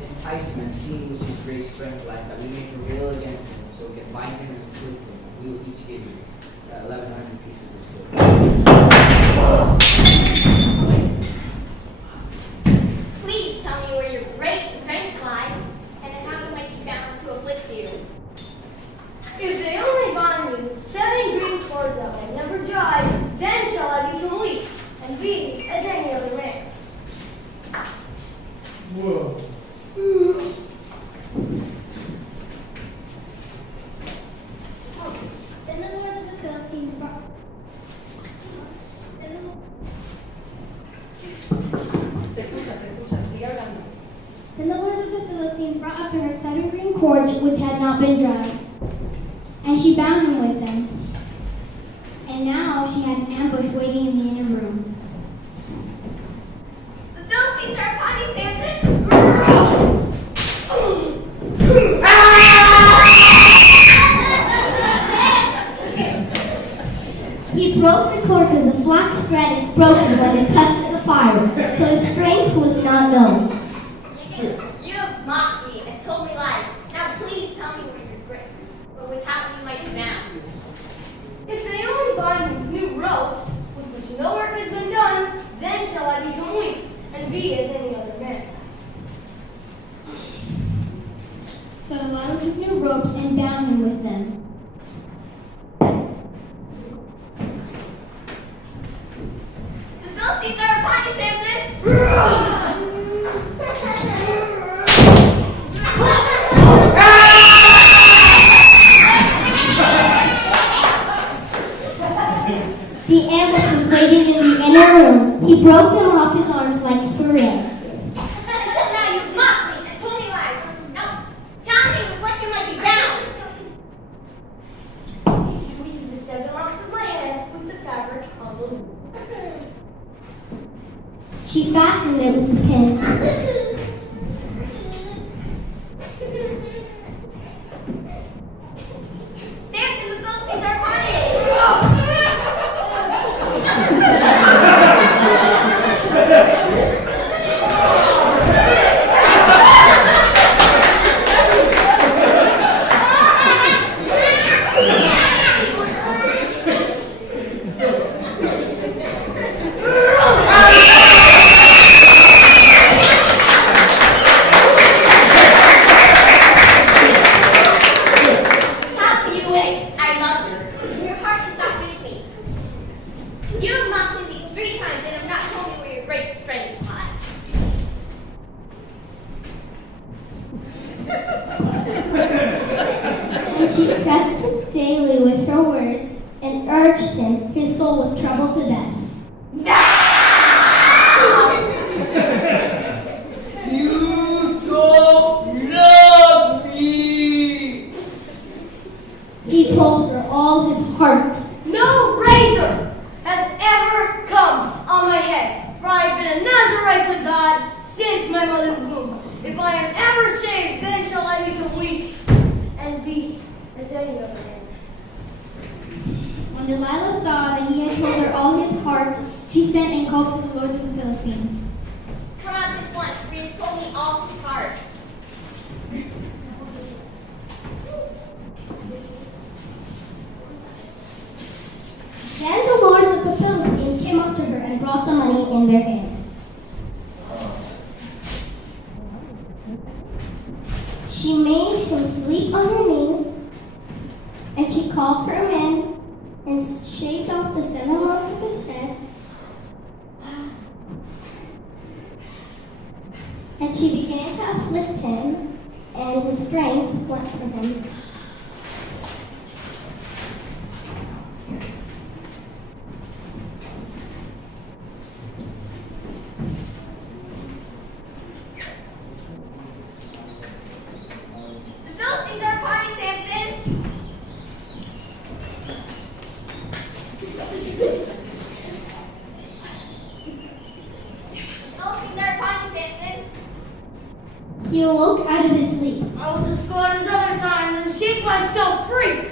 Enticement, seeing which his great strength lies, that we may prevail against him, so we can bind him and afflict him. We will each give you 1,100 pieces of silver. Please tell me where your great strength lies, and how you might be bound to afflict you. If they only bind me with 7 green cords that I never dried, then shall I become weak, and be as any other man. Whoa. Then the Lord of the Philistines brought up to her 7 green cords which had not been dried, and she bound him with them. And now she had an ambush waiting in the inner room. The Philistines are upon you, Samson! He broke the cords as a flax thread is broken when it touches the fire, so his strength was not known. You have mocked me and told me lies. Now please tell me where your grip, or with how you might be bound. If they only bind me with new ropes, with which no work has been done, then shall I become weak, and be as any other man. So Delilah took new ropes and bound him with them. The Philistines are upon you, Samson! The ambush was waiting in the inner room. He broke them off his arms like thread. Until now you've mocked me and told me lies. Now tell me with what you might be bound. If you weaken the 7 locks of my head with the fabric of the loom. She fastened it with the pins. Samson, the Philistines are upon you! She pressed him daily with her words and urged him. His soul was troubled to death. You don't love me! He told her all his heart. No razor has ever come on my head, for I have been a Nazarite to God since my mother's womb. If I am ever shaved, then shall I become weak and be as any other man. When Delilah saw that he had told her all his heart, she sent and called for the lords of the Philistines. Come out this once, for he has told me all his heart. Then the lords of the Philistines came up to her and brought the money in their hand. She made him sleep on her knees, and she called for a man and shaved off the 7 locks of his head. And she began to afflict him, and his strength went from him. The Philistines are upon you, Samson! The Philistines are upon you, Samson! He awoke out of his sleep. I will just go at his other times and shave free.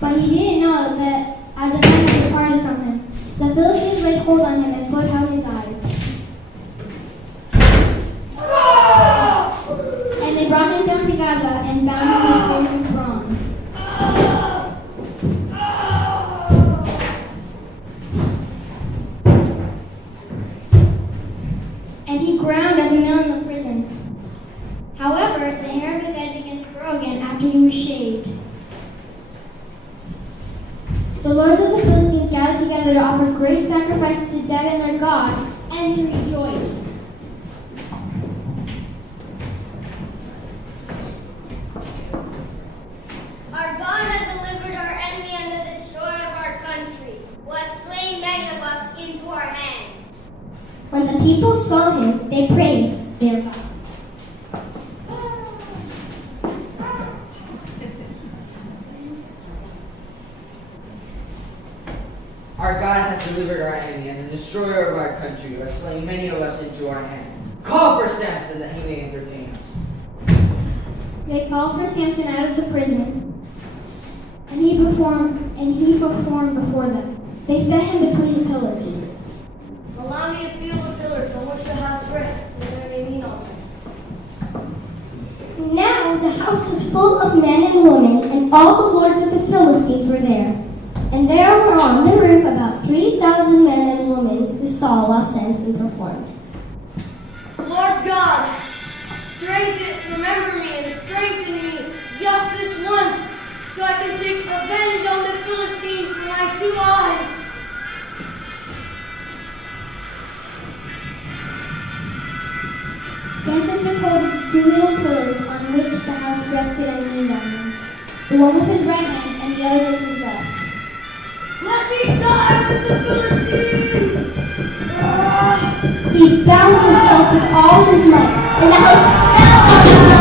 But he didn't know that as the night had departed from him, the Philistines laid hold on him and put out his eyes. And they brought him down to Gaza and bound him with cords and bronze. And he ground at the mill in the prison. However, the hair of his head began to grow again after he was shaved. The lords of the Philistines gathered together to offer great sacrifices to Dagon their God and to rejoice. Our God has delivered our enemy and the destroyer of our country, who has slain many of us into our hand. When the people saw him, they praised their God. Our God has delivered our enemy and the destroyer of our country, who has slain many of us into our hand. Call for Samson that he may entertain us. They called for Samson out of the prison, and he performed before them. They set him between the pillars. Allow me to feel the pillars on which the house rests, and there may lean on them. Now the house was full of men and women, and all the lords of the Philistines were there. And there were on the roof about 3,000 men and women who saw while Samson performed. Lord God, remember me and strengthen me just this once, so I can take revenge on the Philistines with my 2 eyes. Samson took hold of the 2 little pillars on which the house rested and leaned on them, the one with his right hand and the other with his left. Let me die with the Philistines! He bound himself with all his might, and the house fell on him.